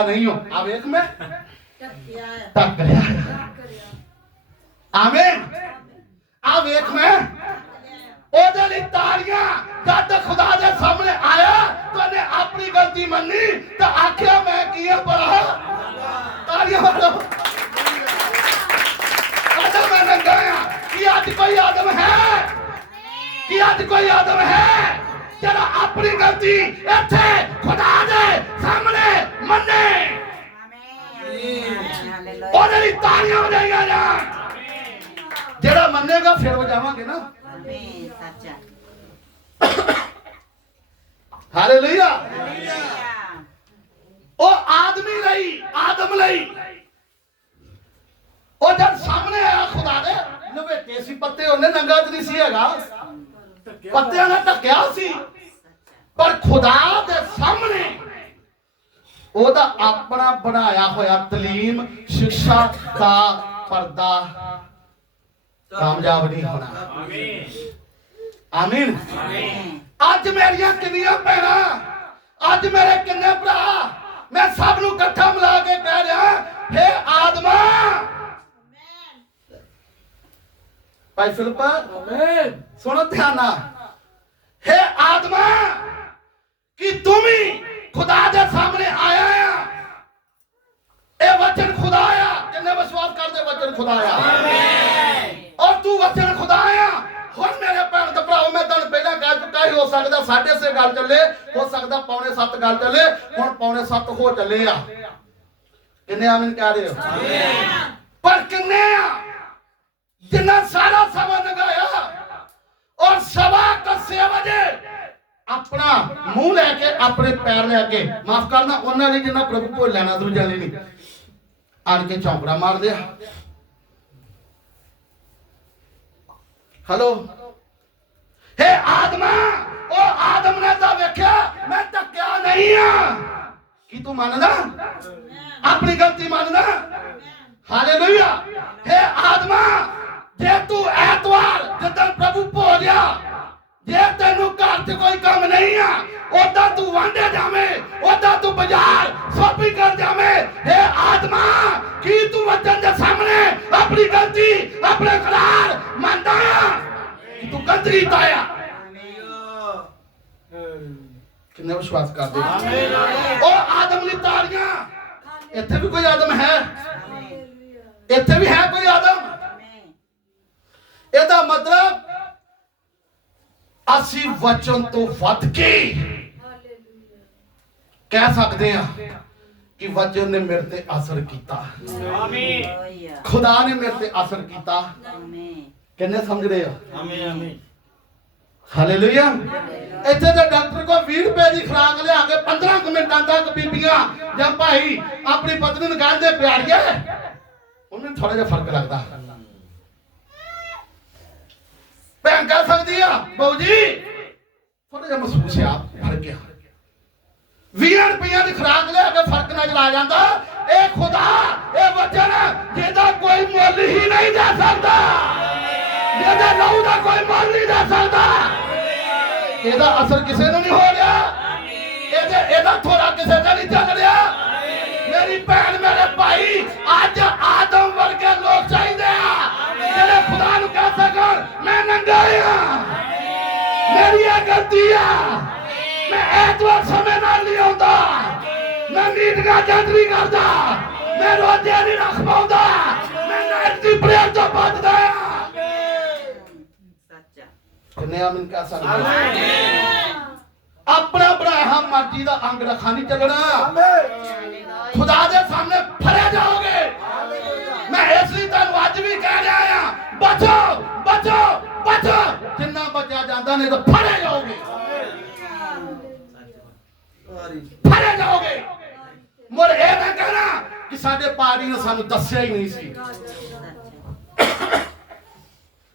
ਅਜੇ ਵੀ ਨੰਗਾ ਨਹੀਂ ਹੋ। ਆ ਵੇਖ ਮੈਂ। ਟੱਕਿਆ ਹੈ ਟੱਕ ਉਹਦੇ ਲਈ ਤਾੜੀਆਂ ਜਦ ਖੁਦਾ ਦੇ ਸਾਹਮਣੇ ਆਇਆ, ਤਾਂ ਆਪਣੀ ਗਲਤੀ ਮੰਨੀ, ਤਾਂ ਆਖਿਆ, ਮੈਂ ਕੀ ਆ ਬੜਾ ਤਾੜੀਆਂ ਮਾਰੋ। ਆਦਮ ਮੈਂ ਨੰਗਾ ਆ। ਕੀ ਅੱਜ ਕੋਈ ਆਦਮ ਹੈ? ਕੀ ਅੱਜ ਕੋਈ ਆਦਮ ਹੈ? ਜਿਹੜਾ ਆਪਣੀ ਗਲਤੀ ਇੱਥੇ ਖੁਦਾ ਦੇ ਸਾਹਮਣੇ ਮੰਨੇ। ਉਹਦੇ ਲਈ ਤਾੜੀਆਂ ਵਜਾਈਆਂ ਜਾਣ ਜਿਹੜਾ ਮੰਨੇਗਾ ਫਿਰ ਵਜਾਵਾਂਗੇ ਨਾ। ਆਮੀਨ ਸੱਚਾ ਹਾਲੇਲੂਇਆ। ਉਹ ਆਦਮੀ ਲਈ, ਆਦਮ ਲਈ। ਉਹ ਜਦ ਸਾਹਮਣੇ ਆਇਆ ਖੁਦਾ ਦੇ ਲਵੇਟੇ ਸੀ, ਪੱਤੇ ਉਹਨੇ ਨੰਗਾ ਤੇ ਨਹੀਂ ਸੀ ਹੈਗਾ। ਪੱਤਿਆਂ ਨਾਲ ਢੱਕਿਆ ਸੀ। ਪਰ ਖੁਦਾ ਦੇ ਸਾਹਮਣੇ ਉਹਦਾ ਆਪਣਾ ਬਣਾਇਆ ਹੋਇਆ ਤਲੀਮ ਸਿੱਖਿਆ ਦਾ ਪਰਦਾ ਕਾਮਯਾਬ ਨਹੀਂ ਹੋਣਾ। ਆਮੀਨ। ਆਮੀਨ ਅੱਜ ਮੇਰੀਆਂ ਕਿੰਨੀਆਂ ਭੈਣਾਂ, ਅੱਜ ਮੇਰੇ ਕਿੰਨੇ ਭਰਾ, ਮੈਂ ਸਭ ਨੂੰ ਇਕੱਠਾ ਮਿਲਾ ਕੇ ਕਹਿ ਰਿਹਾ, ਹੇ ਆਦਮਾ। ਭਾਈ ਫਿਲਿਪ ਆਮੀਨ ਸੁਣੋ ਧਿਆਨ ਨਾਲ। ਹੇ ਆਦਮਾ, ਕਿ ਤੂੰ ਵੀ ਖੁਦਾ ਦੇ ਸਾਹਮਣੇ ਆਇਆ ਆ। ਇਹ ਵਚਨ ਖੁਦਾ ਆ ਕਿੰਨੇ ਵਿਸ਼ਵਾਸ ਕਰਦੇ ਵਚਨ ਖੁਦਾ ਆ। ਔਰ ਤੂੰ ਵਚਨ ਖੁਦਾ ਆ। ਹੁਣ ਮੇਰੇ ਭੈਣ ਤੇ ਭਰਾਓ ਮੈਂ ਤੁਹਾਨੂੰ ਪਹਿਲਾਂ ਕਹਿ ਚੁੱਕਾ ਸੀ ਹੋ ਸਕਦਾ 6:30 ਗੱਲ ਚੱਲੇ ਹੋ ਸਕਦਾ ਪੌਣੇ 7 ਗੱਲ ਚੱਲੇ ਹੁਣ ਪੌਣੇ 7 ਹੋ ਚੱਲੇ ਆ। ਕਿੰਨੇ ਆਮੀਨ ਕਹਿ ਰਹੇ ਹੋ? ਪਰ ਕਿੰਨੇ ਆ? ਜਿੰਨਾ ਸਾਰਾ ਸਮਾਂ ਲਗਾਇਆ ਔਰ ਸਵਾ ਕ ਛੇ ਵਜੇ ਆਪਣਾ ਮੂੰਹ ਲੈ ਕੇ, ਆਪਣੇ ਪੈਰ ਲੈ ਕੇ। ਮਾਫ ਕਰਨਾ, ਉਹਨਾਂ ਲਈ ਜਿੰਨਾ ਪ੍ਰਭੂ ਕੋਲ ਲੈਣਾ ਦੂਜਿਆਂ ਲਈ ਨਹੀਂ ਆਣ ਕੇ ਚੌਂਕੜਾ ਮਾਰਦੇ ਆ ਹਲੋ ਹੇ ਆਦਮਾ ਉਹ ਆਦਮ ਨੇ ਤਾਂ ਵੇਖਿਆ, ਮੈਂ ਧੱਕਿਆ ਨਹੀਂ ਆ। ਕੀ ਤੂੰ ਮੰਨਦਾ? ਆਪਣੀ ਗਲਤੀ ਮੰਨਦਾ? ਹਾਲੇਲੂਇਆ ਹੇ ਆਦਮਾ ਜੇ ਤੂੰ ਐਤਵਾਰ ਜਦੋਂ ਪ੍ਰਭੂ ਭੋਲਿਆ ਜੇ ਤੈਨੂੰ ਘਰ 'ਚ ਕੋਈ ਕੰਮ ਨਹੀਂ ਆ ਉਦਾਂ ਤੂੰ ਵਾਂਡੇ ਜਾਵੇਂ ਉਦਾਂ ਤੂੰ ਬਾਜ਼ਾਰ ਸ਼ਾਪਿੰਗ ਕਰ ਜਾਵੇਂ। ਹੇ ਆਦਮਾ ਕੀ ਤੂੰ ਵਚਨ ਦੇ ਸਾਹਮਣੇ ਆਪਣੀ ਗਲਤੀ ਆਪਣੇ ਕਰਾਰ ਮੰਨਦਾ ਕਿ ਤੂੰ ਗਲਤ ਕੀਤਾ ਆ ਕਿੰਨੇ ਵਿਸ਼ਵਾਸ ਕਰਦੇ ਉਹ ਆਦਮ ਲਈ ਤਾੜੀਆਂ ਇੱਥੇ ਵੀ ਕੋਈ ਆਦਮ ਹੈ? ਇੱਥੇ ਵੀ ਹੈ ਕੋਈ ਆਦਮ ਆਮੀਨ ਇਹਦਾ ਮਤਲਬ ਅਸੀਂ ਵਚਨ ਤੋਂ ਵੱਧ ਕੇ? ਕਹਿ ਸਕਦੇ ਹਾਂ ਕਿ ਵਚਨ ਨੇ ਮੇਰੇ ਤੇ ਅਸਰ ਕੀਤਾ। ਹਾਲੇਲੂਇਆ ਖੁਦਾ ਨੇ ਮੇਰੇ ਤੇ ਅਸਰ ਕੀਤਾ। ਆਮੀਨ ਕਿੰਨੇ ਸਮਝਦੇ ਆ? ਹਾਲੇਲੂਇਆ ਇੱਥੇ ਤਾਂ ਡਾਕਟਰ ਕੋ 20 ਰੁਪਏ ਦੀ ਖੁਰਾਕ ਲਿਆ ਕੇ 15 ਕੁ ਮਿੰਟਾਂ ਤੱਕ ਬੀਬੀਆਂ ਜਾਂ ਭਾਈ ਆਪਣੀ ਪਤਨੀ ਨੂੰ ਕਹਿੰਦੇ ਪਿਆਰੀਏ। ਉਹਨੂੰ ਥੋੜਾ ਜਿਹਾ ਫ਼ਰਕ ਲੱਗਦਾ। ਭੈਣ ਕਹਿ ਸਕਦੀ ਆ? ਬਾਊ ਜੀ ਥੋੜਾ ਜਿਹਾ ਮਹਿਸੂਸ ਆ ਫ਼ਰਕ ਆ 20 ਰੁਪਈਆਂ ਦੀ ਖੁਰਾਕ ਲਿਆ ਕੇ ਫ਼ਰਕ ਨਜ਼ਰ ਆ ਜਾਂਦਾ। ਇਹ ਖੁਦਾ, ਇਹ ਵਚਨ, ਜਿਹਦਾ ਕੋਈ ਮੁੱਲ ਹੀ ਨਹੀਂ ਦੇ ਸਕਦਾ। ਜਿਹਦਾ ਲਹੂ ਦਾ ਕੋਈ ਮੁੱਲ ਨਹੀਂ ਦੇ ਸਕਦਾ। ਇਹਦਾ ਅਸਰ ਕਿਸੇ ਨੂੰ ਨਹੀਂ ਹੋ ਰਿਹਾ। ਇਹਦੇ ਇਹਦਾ ਥੋੜਾ ਕਿਸੇ ਦਾ ਨਹੀਂ ਚੱਲ ਗਲਤੀ ਆ। ਮੈਂ ਐਤਵਾਰ ਸਮੇਂ ਨਾਲ ਨਹੀਂ ਆਉਂਦਾ। ਮੈਂ ਮੀਟਿੰਗਾਂ ਜੰਦ ਨਹੀਂ ਕਰਦਾ। ਮੈਂ ਰੋਜ਼ੇ ਨਹੀਂ ਰੱਖ ਪਾਉਂਦਾ। ਮੈਂ ਨਾਈਟ ਦੀ ਪ੍ਰੇਅਰ ਤੋਂ ਬਚਦਾ ਆ। ਸੱਚਾ। ਕਿੰਨੇ ਆਮਨ ਕਹਿ ਸਕਦੇ ਆਪਣਾ ਬਣਾਇਆ ਮਰਜ਼ੀ ਦਾ ਅੰਗ ਰਖਾ ਨਹੀਂ ਚੱਲਣਾ ਖੁਦਾ ਦੇ ਸਾਹਮਣੇ ਫੜੇ ਜਾਓਗੇ। ਮੈਂ ਇਸ ਲਈ ਤੁਹਾਨੂੰ ਅੱਜ ਵੀ ਕਹਿ ਰਿਹਾ ਆ ਬਚੋ ਬਚੋ। ਬਚਿਆ ਜਾਂਦਾ ਨਹੀਂ ਤਾਂ ਫੜੇ ਜਾਓਗੇ। ਫੜੇ ਜਾਓਗੇ। ਮੁਰ ਇਹ ਨਾ ਕਹਿਣਾ ਕਿ ਸਾਡੇ ਪਾਰਟੀ ਨੇ ਸਾਨੂੰ ਦੱਸਿਆ ਹੀ ਨਹੀਂ ਸੀ।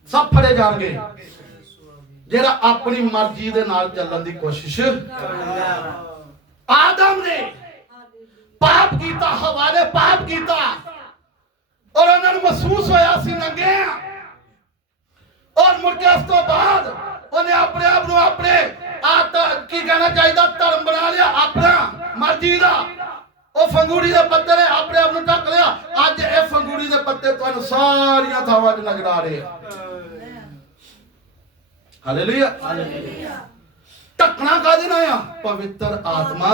ਸਭ ਫੜੇ ਜਾਣਗੇ। ਜਿਹੜਾ ਆਪਣੀ ਮਰਜ਼ੀ ਦੇ ਨਾਲ ਚੱਲਣ ਦੀ ਕੋਸ਼ਿਸ਼ ਆਦਮ ਨੇ ਪਾਪ ਕੀਤਾ ਹਵਾ ਨੇ ਪਾਪ ਕੀਤਾ। ਔਰ ਉਹਨਾਂ ਨੂੰ ਮਹਿਸੂਸ ਹੋਇਆ ਸੀ ਨੰਗੇ ਆ। ਔਰ ਮੁੜ ਕੇ ਉਸ ਤੋਂ ਬਾਅਦ ਉਹਨੇ ਆਪਣੇ ਆਪ ਨੂੰ ਆਪਣੇ ਆਤ ਕੀ ਕਹਿਣਾ ਚਾਹੀਦਾ? ਧਰਮ ਬਣਾ ਲਿਆ ਆਪਣਾ ਮਰਜ਼ੀ ਦਾ। ਉਹ ਫੰਗੂੜੀ ਦੇ ਪੱਤੇ ਨੇ ਆਪਣੇ ਆਪ ਨੂੰ ਢੱਕ ਲਿਆ। ਅੱਜ ਇਹ ਫੰਗੂੜੀ ਦੇ ਪੱਤੇ ਤੁਹਾਨੂੰ ਸਾਰੀਆਂ ਥਾਵਾਂ 'ਚ ਨਜ਼ਰ ਆ ਰਹੇ ਆ। ਹਾਲੇਲੂਇਆ ਢੱਕਣਾ ਕਾਹਦੇ ਨਾਲ ਆ? ਪਵਿੱਤਰ ਆਤਮਾ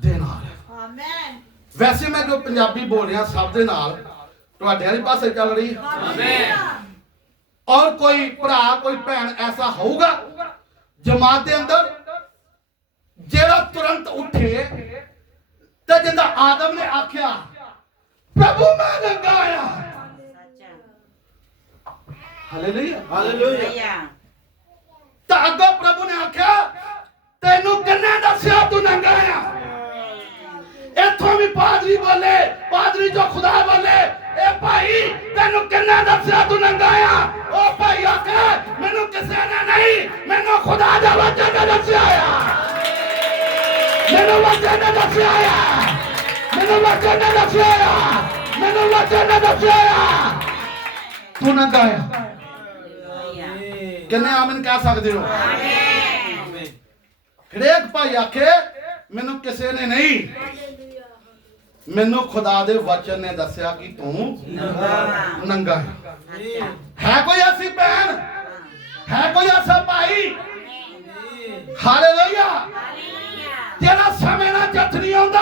ਦੇ ਨਾਲ। ਆਮੇਨ ਵੈਸੇ ਮੈਂ ਜੋ ਪੰਜਾਬੀ ਬੋਲ ਰਿਹਾ ਸਭ ਦੇ ਨਾਲ ਤੁਹਾਡੇ ਵਾਲੀ ਪਾਸੇ ਚੱਲ ਰਹੀ। ਆਮੇਨ ਔਰ ਕੋਈ ਭਰਾ ਕੋਈ ਭੈਣ ਐਸਾ ਹੋਊਗਾ ਜਮਾਤ ਦੇ ਅੰਦਰ ਜਿਹੜਾ ਤੁਰੰਤ ਉੱਠੇ ਤੇ ਜਿੰਦਾ ਆਦਮ ਨੇ ਆਖਿਆ ਪ੍ਰਭੂ ਮੈਂ ਨੰਗਾ ਆਇਆ। ਹਾਲੇਲੂਇਆ ਹਾਲੇਲੂਇਆ ਤਾਂ ਅੱਗੋਂ ਪ੍ਰਭੂ ਨੇ ਆਖਿਆ ਤੈਨੂੰ ਕਿੰਨੇ ਦੱਸਿਆ ਤੂੰ ਨੰਗਾ ਆ ਇੱਥੋਂ ਵੀ ਪਾਦਰੀ ਬੋਲੇ ਪਾਦਰੀ ਜੋ ਖੁਦਾ ਬੋਲੇ ਇਹ ਭਾਈ ਤੈਨੂੰ ਕਿੰਨੇ ਦੱਸਿਆ ਤੂੰ ਨੰਗਾ ਆ? ਉਹ ਭਾਈ ਆਖੇ ਮੈਨੂੰ ਕਿਸੇ ਨੇ ਨਹੀਂ ਮੈਨੂੰ ਖੁਦਾ ਦਾ ਵਚਨ ਨੇ ਦੱਸਿਆ ਆ। ਮੈਨੂੰ ਵਚਨ ਨੇ ਦੱਸਿਆ ਆ। ਮੈਨੂੰ ਵਚਨ ਨੇ ਦੱਸਿਆ ਆ। ਮੈਨੂੰ ਵਚਨ ਨੇ ਦੱਸਿਆ ਆ। ਤੂੰ ਨੰਗਾ ਆ। ਹਾਲੇਲੂਇਆ ਕਿੰਨੇ ਆਮਨ ਕਹਿ ਸਕਦੇ ਹੋ? ਹਰੇਕ ਭਾਈ ਆਖੇ ਮੈਨੂੰ ਕਿਸੇ ਨੇ ਨਹੀਂ। ਮੈਨੂੰ ਖੁਦਾ ਦੇ ਵਚਨ ਨੇ ਦੱਸਿਆ ਕਿ ਤੂੰ ਨੰਗਾ ਹੈ। ਹੈ ਕੋਈ ਐਸੀ ਭੈਣ? ਹੈ ਕੋਈ ਐਸਾ ਭਾਈ? ਹਾਲੇਲੂਇਆ। ਜਿਹੜਾ ਸਮੇਂ ਨਾਲ ਜੱਥ ਨਹੀਂ ਆਉਂਦਾ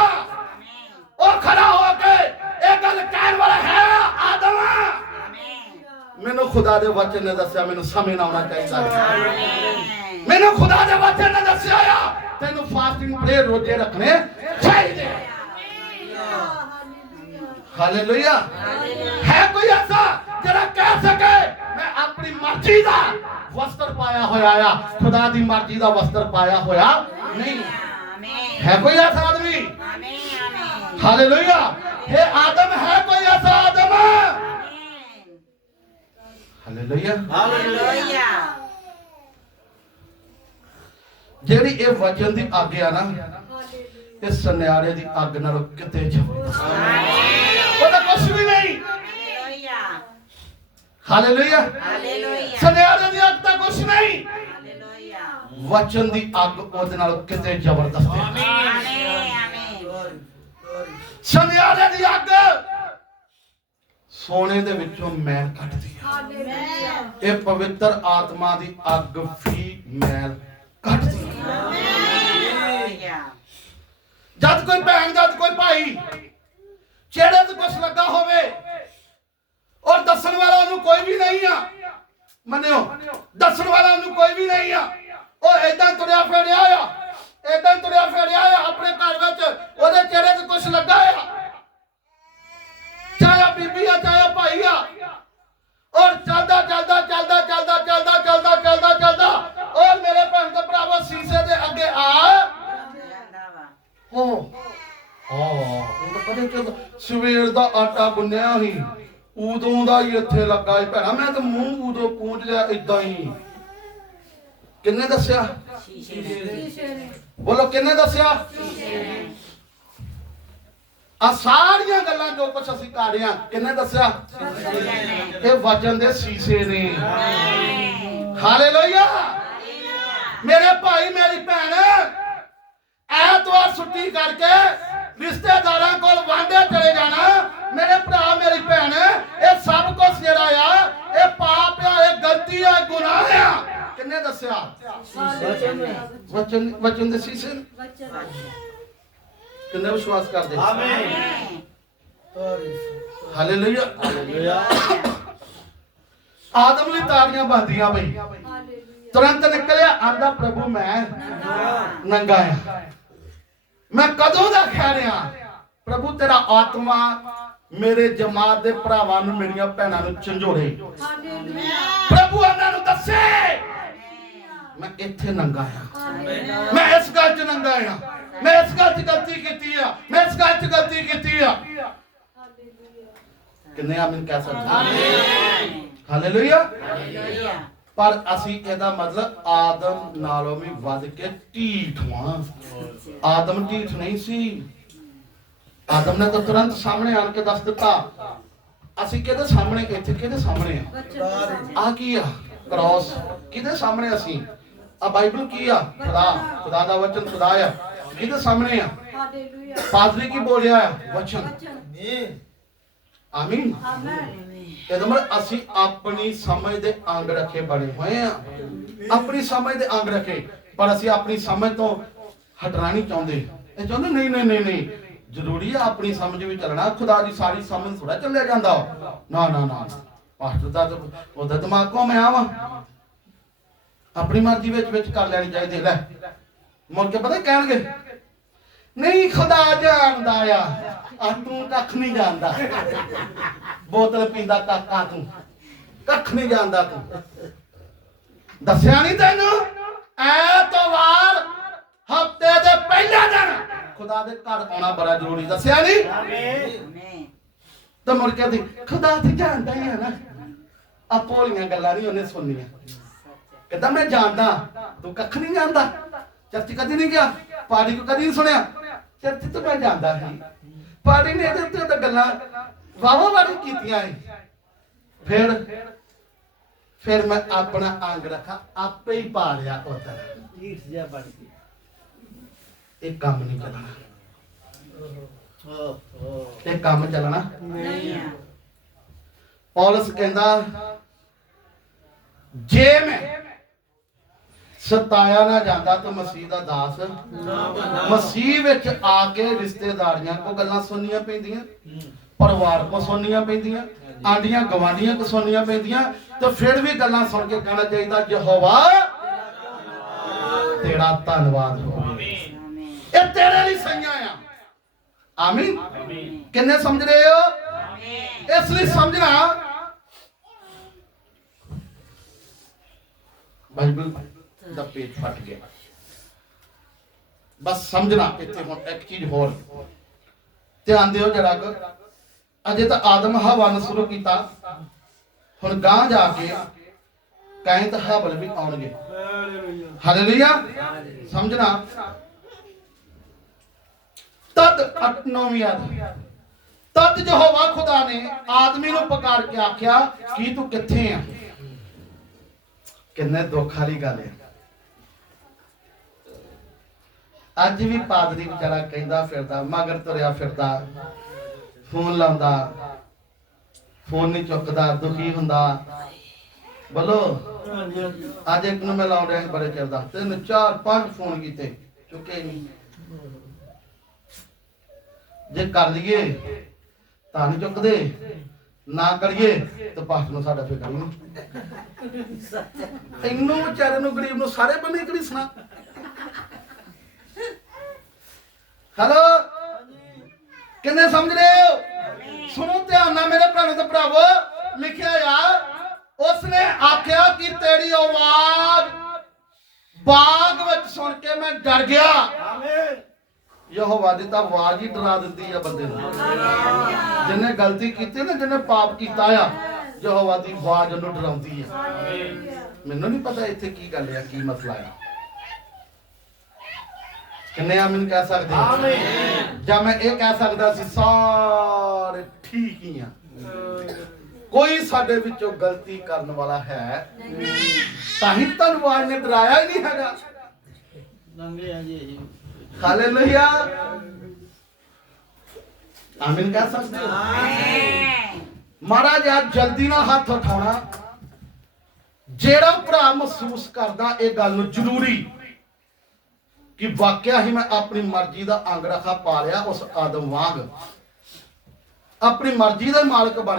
ਉਹ ਖੜਾ ਹੋ ਕੇ ਇਹ ਗੱਲ ਕਹਿਣ ਵਾਲਾ ਹੈ ਆਦਮ। ਮੈਨੂੰ ਖੁਦਾ ਦੇ ਵਚਨ ਨੇ ਦੱਸਿਆ ਮੈਨੂੰ ਸਮੇਂ ਨਾਲ ਆਉਣਾ ਚਾਹੀਦਾ ਮੈਨੂੰ ਖੁਦਾ ਦੇ ਵਚਨ ਨੇ ਦੱਸਿਆ ਆ ਤੈਨੂੰ ਫਾਸਟਿੰਗ ਪ੍ਰੇ ਰੋਜ਼ੇ ਰੱਖਣੇ ਚਾਹੀਦੇ ਹਾਲੇਲੂਇਆ। ਹੈ ਕੋਈ ਐਸਾ ਜਿਹੜਾ ਕਹਿ ਸਕੇ ਮੈਂ ਆਪਣੀ ਮਰਜ਼ੀ ਦਾ ਵਸਤਰ ਪਾਇਆ ਹੋਇਆ ਆ। ਖੁਦਾ ਦੀ ਮਰਜ਼ੀ ਦਾ ਵਸਤਰ ਪਾਇਆ ਹੋਇਆ ਨਹੀਂ। ਹੈ ਕੋਈ ਐਸਾ ਆਦਮੀ? ਹਾਲੇਲੂਇਆ। ਇਹ ਆਦਮ ਹੈ ਕੋਈ ਐਸਾ ਆਦਮ? ਹਾਲੇਲੂਇਆ। ਜਿਹੜੀ ਇਹ ਵਚਨ ਦੀ ਅੱਗ ਆ ਨਾ ਇਹ ਸੁਨਿਆਰੇ ਦੀ ਅੱਗ ਨਾਲੋਂ ਕਿਤੇ ਜਾਵੇ ਉਹਦਾ ਕੁਝ ਵੀ ਨਹੀਂ। ਹਾਲੇਲੂਇਆ। ਸੁਨਿਆਰੇ ਦੀ ਅੱਗ ਤਾਂ ਕੁਝ ਨਹੀਂ। ਵਚਨ ਦੀ ਅੱਗ ਉਹਦੇ ਨਾਲੋਂ ਕਿਤੇ ਜ਼ਬਰਦਸਤ ਹੈ। ਸੁਨਿਆਰੇ ਦੀ ਅੱਗ ਸੋਨੇ ਦੇ ਵਿੱਚੋਂ ਮੈਲ ਕੱਢਦੀ ਹੈ ਇਹ ਪਵਿੱਤਰ ਆਤਮਾ ਦੀ ਅੱਗ ਵੀ ਮੈਲ ਕੱਢਦੀ ਹੈ ਜਦ ਕੋਈ ਭੈਣ, ਜਦ ਕੋਈ ਭਾਈ ਚਿਹਰੇ ਤੇ ਕੁਝ ਲੱਗਾ ਹੋਵੇ ਔਰ ਦੱਸਣ ਵਾਲਾ ਉਹਨੂੰ ਕੋਈ ਵੀ ਨਹੀਂ ਆ, ਮੰਨਿਓ। ਹੋ ਹਾਂ ਤਾਂ ਕਦੇ ਸਵੇਰ ਦਾ ਆਟਾ ਗੁੰਨਿਆ ਸੀ। ਉਦੋਂ ਦਾ ਹੀ ਇੱਥੇ ਲੱਗਾ ਸੀ ਭੈਣਾ ਮੈਂ ਤਾਂ ਮੂੰਹ ਉਦੋਂ ਪੂੰਝ ਲਿਆ ਇਦਾਂ ਹੀ। ਕਿੰਨੇ ਦੱਸਿਆ? ਬੋਲੋ ਕਿੰਨੇ ਦੱਸਿਆ? ਆ ਸਾਰੀਆਂ ਗੱਲਾਂ ਜੋ ਕੁਛ ਅਸੀਂ ਕਰ ਰਹੇ ਹਾਂ ਕਿੰਨੇ ਦੱਸਿਆ? ਇਹ ਵਜਨ ਦੇ ਸੀਸੇ ਨੇ। ਹਾਲੇਲੂਇਆ ਮੇਰੇ ਭਾਈ ਮੇਰੀ ਭੈਣ ਛੁੱਟੀ ਕਰਕੇ ਰਿਸ਼ਤੇਦਾਰਾਂ ਕੋਲ ਵਾਂਡੇ ਚਲੇ ਜਾਣਾ। ਮੇਰੇ ਭਰਾ ਮੇਰੀ ਭੈਣ ਇਹ ਸਭ ਕੁਝ ਜਿਹੜਾ ਆ ਇਹ ਪਾਪ ਆ ਇਹ ਗਲਤੀ ਆ ਇਹ ਗੁਨਾਹ ਆ। ਕਿੰਨੇ ਦੱਸਿਆ? ਵਚਨ ਵਚਨ ਦੇ ਸੀਸੇ ਨੇ। ਕਿੰਨੇ ਵਿਸ਼ਵਾਸ ਕਰਦੇ? ਹਾਲੇਲੂਇਆ। ਆਦਮ ਲਈ ਤਾੜੀਆਂ ਬੰਦੀਆਂ ਬਈ ਤੁਰੰਤ ਨਿਕਲਿਆ ਆਂਦਾ ਪ੍ਰਭੂ ਮੈਂ ਨੰਗਾ ਆ। ਮੈਂ ਕਦੋਂ ਦਾ ਖੈ ਰਿਹਾ? ਪ੍ਰਭੂ ਤੇਰਾ ਆਤਮਾ ਮੇਰੇ ਜਮਾਤ ਦੇ ਭਰਾਵਾਂ ਨੂੰ ਮੇਰੀਆਂ ਭੈਣਾਂ ਨੂੰ ਝੰਜੋੜੇ। ਪ੍ਰਭੂ ਉਹਨਾਂ ਨੂੰ ਦੱਸੇ। ਮੈਂ ਇੱਥੇ ਨੰਗਾ ਆ। ਮੈਂ ਇਸ ਗੱਲ 'ਚ ਨੰਗਾ ਆ। ਮੈਂ ਇਸ ਗੱਲ 'ਚ ਗਲਤੀ ਕੀਤੀ ਆ। ਮੈਂ ਇਸ ਗੱਲ 'ਚ ਗਲਤੀ ਕੀਤੀ ਆ। ਕਿੰਨੇ ਆਮੀਨ ਕਹਿ ਸਕਦੇ ਹਾਲੇਲੂਇਆ। ਪਰ ਅਸੀਂ ਇਹਦਾ ਮਤਲਬ ਆਦਮ ਨਾਲੋਂ ਵੀ ਵੱਧ ਕੇ ਢੀਠ ਹਾਂ ਆਦਮ ਢੀਠ ਨਹੀਂ ਸੀ। ਆਦਮ ਨੇ ਤਾਂ ਤੁਰੰਤ ਸਾਹਮਣੇ ਆਣ ਕੇ ਦੱਸ ਦਿੱਤਾ। ਅਸੀਂ ਕਿਹਦੇ ਸਾਹਮਣੇ ਇੱਥੇ ਕਿਹਦੇ ਸਾਹਮਣੇ ਆ? ਆ ਕੀ ਆ? ਕ੍ਰਾਸ ਕਿਹਦੇ ਸਾਹਮਣੇ ਅਸੀਂ? ਆ ਬਾਈਬਲ ਕੀ ਆ? ਖੁਦਾ ਖੁਦਾ ਦਾ ਵਚਨ ਖੁਦਾ ਆ। ਕਿਹਦੇ ਸਾਹਮਣੇ ਆ? ਹਾਲੇਲੂਇਆ। ਪਾਦਰੀ ਕੀ ਬੋਲਿਆ ਵਚਨ। ਵਚਨ। ਆਮੀਨ। ਆਮੇਨ ਇਹਦਾ ਅਸੀਂ ਆਪਣੀ ਸਮਝ ਦੇ ਅੰਗ ਰੱਖੇ ਬਣੇ ਹੋਏ ਆ। ਆਪਣੀ ਸਮਝ ਦੇ ਅੰਗ ਰੱਖੇ। ਪਰ ਅਸੀਂ ਆਪਣੀ ਸਮਝ ਤੋਂ ਹਟਣਾ ਨਹੀਂ ਚਾਹੁੰਦੇ। ਇਹ ਚਾਹੁੰਦੇ, ਨਹੀਂ ਨਹੀਂ ਨਹੀਂ ਨਹੀਂ। ਜ਼ਰੂਰੀ ਆ ਆਪਣੀ ਸਮਝ ਵਿੱਚ ਚੱਲਣਾ। ਖੁਦਾ ਦੀ ਸਾਰੀ ਸਮਝ ਥੋੜਾ ਚੱਲਿਆ ਜਾਂਦਾ। ਨਾ ਨਾ ਨਾ। ਪਾਸਟਰ ਦਾ ਉਹਦਾ ਦਿਮਾਗ ਘੁੰਮਿਆ ਵਾ। ਆਪਣੀ ਮਰਜ਼ੀ ਵਿੱਚ ਵਿੱਚ ਕਰ ਲੈਣੀ ਚਾਹੀਦੀ ਲੈ। ਮੁੜ ਕੇ ਪਤਾ ਕਹਿਣਗੇ? ਨਹੀਂ, ਖੁਦਾ ਜਾਣਦਾ ਆ। ਆ ਤੂੰ ਕੱਖ ਨਹੀਂ ਜਾਣਦਾ। ਬੋਤਲ ਪੀਂਦਾ ਕਾਕਾ ਤੂੰ। ਕੱਖ ਨਹੀਂ ਜਾਣਦਾ ਤੂੰ। ਦੱਸਿਆ ਨਹੀਂ ਤੈਨੂੰ? ਐਤਵਾਰ ਹਫ਼ਤੇ ਦੇ ਪਹਿਲੇ ਦਿਨ ਖੁਦਾ ਦੇ ਘਰ ਆਉਣਾ ਬੜਾ ਜ਼ਰੂਰੀ। ਦੱਸਿਆ ਨਹੀਂ? ਆਮੇਨ। ਤਾਂ ਮੁੜ ਕੇ ਦੀ ਖੁਦਾ ਤੇ ਜਾਣਦਾ ਹੀ ਆ ਨਾ। ਆ ਭੋਲੀਆਂ ਗੱਲਾਂ ਨਹੀਂ ਉਹਨੇ ਸੁਣਨੀਆਂ। ਕਹਿੰਦਾ ਮੈਂ ਜਾਣਦਾ ਤੂੰ ਕੱਖ ਨਹੀਂ ਜਾਣਦਾ। ਚਰਚ ਕਦੀ ਨਹੀਂ ਗਿਆ ਪਾੜੀ ਕੋ ਕਦੀ ਨਹੀਂ ਸੁਣਿਆ। ਚਰਚ ਤੋਂ ਮੈਂ ਜਾਣਦਾ ਸੀ। ਪਾੜੀ ਨੇ ਇਹਦੇ ਉੱਤੇ ਤਾਂ ਗੱਲਾਂ ਵਾਵਾ ਵਾਰੀ ਕੀਤੀਆਂ ਸੀ ਫਿਰ ਫਿਰ ਮੈਂ ਆਪਣਾ ਅੰਗ ਰੱਖਾ ਆਪੇ ਹੀ ਪਾ ਲਿਆ ਉਧਰ ਇਹ ਕੰਮ ਨਹੀਂ ਚੱਲਣਾ। ਇਹ ਕੰਮ ਚੱਲਣਾ। ਨਹੀਂ ਆ। ਪੌਲਸ ਕਹਿੰਦਾ ਜੇ ਮੈਂ ਸਤਾਇਆ ਨਾ ਜਾਂਦਾ ਤਾਂ ਮਸੀਹ ਦਾ ਦਾਸ। ਮਸੀਹ ਵਿੱਚ ਆ ਕੇ ਰਿਸ਼ਤੇਦਾਰੀਆਂ ਕੋ ਗੱਲਾਂ ਸੁਣਨੀਆਂ ਪੈਂਦੀਆਂ? ਪਰਿਵਾਰ ਕੋ ਸੁਣਨੀਆਂ ਪੈਂਦੀਆਂ? ਆਂਡੀਆਂ ਗਵਾਂਡੀਆਂ ਕੋ ਸੁਣਨੀਆਂ ਪੈਂਦੀਆਂ? ਤੇ ਫਿਰ ਵੀ ਗੱਲਾਂ ਸੁਣ ਕੇ ਕਹਿਣਾ ਚਾਹੀਦਾ ਯਹੋਵਾ ਤੇਰਾ ਧੰਨਵਾਦ ਆਮੇਨ। ਇਹ ਤੇਰੇ ਲਈ ਸਈਆਂ ਆ। ਆਮੀਨ। ਕਿੰਨੇ ਸਮਝ ਰਹੇ ਹੋ? ਆਮੇਨ। ਇਸ ਲਈ ਸਮਝਣਾ। ਬਾਈਬਲ ਦਾ ਪੇਜ ਫਟ ਗਿਆ। ਬਸ ਸਮਝਣਾ ਇੱਥੇ ਹੁਣ ਇੱਕ ਚੀਜ਼ ਹੋਰ। ਧਿਆਨ ਦਿਓ ਜਰਾ ਕੁ, ਅਜੇ ਤਾਂ ਆਦਮ ਹਵਾ ਨੇ ਸ਼ੁਰੂ ਕੀਤਾ। ਹੁਣ ਗਾਂ ਜਾ ਕੇ ਕਾਇਨ ਤੇ ਵੀ ਆਉਣਗੇ। ਹਾਲੇਲੂਇਆ। ਸਮਝਣਾ। ਤਦ ਅਟਨੋਵੀਂ ਆਦ ਤਦ ਯਹੋਵਾ ਖੁਦਾ ਨੇ ਆਦਮੀ ਨੂੰ ਪੁਕਾਰ ਕੇ ਆਖਿਆ, ਕਿ ਤੂੰ ਕਿੱਥੇ ਆ? ਕਿੰਨੇ ਦੁੱਖ ਵਾਲੀ ਗੱਲ ਹੈ ਅੱਜ ਵੀ ਪਾਦਰੀ ਵਿਚਾਰਾ ਕਹਿੰਦਾ ਫਿਰਦਾ, ਮਗਰ ਤੁਰਿਆ ਫਿਰਦਾ, ਫੋਨ ਲਾਉਂਦਾ, ਫੋਨ ਨਹੀਂ ਚੁੱਕਦਾ, ਦੁਖੀ ਹੁੰਦਾ। ਬੋਲੋ, ਅੱਜ ਇੱਕ ਨੂੰ ਮੈਂ ਲਾਉਣ ਰਿਹਾ ਬੜੇ ਚਿਰ ਦਾ, ਤਿੰਨ, ਚਾਰ, ਪੰਜ ਫੋਨ ਕੀਤੇ, ਚੁੱਕੇ ਨਹੀਂ। ਜੇ ਕਰ ਲਈਏ, ਤਾਂ ਨਹੀਂ ਚੁੱਕਦੇ, ਨਾ ਕਰੀਏ, ਤਾਂ ਪਾਸ ਨੂੰ ਸਾਡਾ ਫਿਕਰ ਨਹੀਂ ਤੈਨੂੰ ਵਿਚਾਰੇ ਨੂੰ ਗਰੀਬ ਨੂੰ ਸਾਰੇ ਬੰਨੇ ਕਿਹੜੀ ਸੁਣਾ? ਹੈਲੋ? ਕਿੰਨੇ ਸਮਝ ਰਹੇ ਹੋ? ਸੁਣੋ ਧਿਆਨ ਨਾਲ ਮੇਰੇ ਭੈਣੋ ਤੇ ਭਰਾਵੋ ਲਿਖਿਆ ਆ ਉਸਨੇ ਆਖਿਆ ਕਿ ਤੇਰੀ ਆਵਾਜ਼ ਬਾਗ ਵਿੱਚ ਸੁਣ ਕੇ ਮੈਂ ਡਰ ਗਿਆ। ਯਹੋਵਾ ਦੀ ਤਾਂ ਆਵਾਜ਼ ਹੀ ਡਰਾ ਦਿੰਦੀ ਆ ਬੰਦੇ ਨੂੰ। ਜਿਹਨੇ ਗਲਤੀ ਕੀਤੀ ਨਾ ਜਿਹਨੇ ਪਾਪ ਕੀਤਾ ਆ ਯਹੋਵਾ ਦੀ ਆਵਾਜ਼ ਉਹਨੂੰ ਡਰਾਉਂਦੀ ਆ। ਮੈਨੂੰ ਨਹੀਂ ਪਤਾ ਇੱਥੇ ਕੀ ਗੱਲ ਆ ਕੀ ਮਸਲਾ ਆ। ਕਿੰਨੇ ਆਮੀਨ ਕਹਿ ਸਕਦੇ ਆਮੀਨ। ਜਾਂ ਮੈਂ ਇਹ ਕਹਿ ਸਕਦਾ ਸੀ ਸਾਰੇ ਠੀਕ ਹੀ ਆ। ਕੋਈ ਸਾਡੇ ਵਿੱਚੋਂ ਗਲਤੀ ਕਰਨ ਵਾਲਾ ਹੈ ਤਾਂ ਹੀ ਆਵਾਜ਼ ਨੇ ਡਰਾਇਆ ਹੀ ਨਹੀਂ ਹੈਗਾ। ਹਾਲੇਲੂਇਆ। ਆਮੀਨ ਕਹਿ ਸਕਦੇ ਹੋ? ਆਮੇਨ। ਮਾੜਾ ਜਿਹਾ ਜਲਦੀ ਨਾਲ ਹੱਥ ਉਠਾਉਣਾ। ਜਿਹੜਾ ਭਰਾ ਮਹਿਸੂਸ ਕਰਦਾ ਇਹ ਗੱਲ ਨੂੰ ਜ਼ਰੂਰੀ। ਕਿ ਵਾਕਿਆ ਹੀ ਮੈਂ ਆਪਣੀ ਮਰਜ਼ੀ ਦਾ ਅੰਗ ਰਖਾ ਪਾ ਲਿਆ ਉਸ ਆਦਮ ਵਾਂਗ। ਆਪਣੀ ਮਰਜ਼ੀ ਦਾ ਮਾਲਕ ਬਣ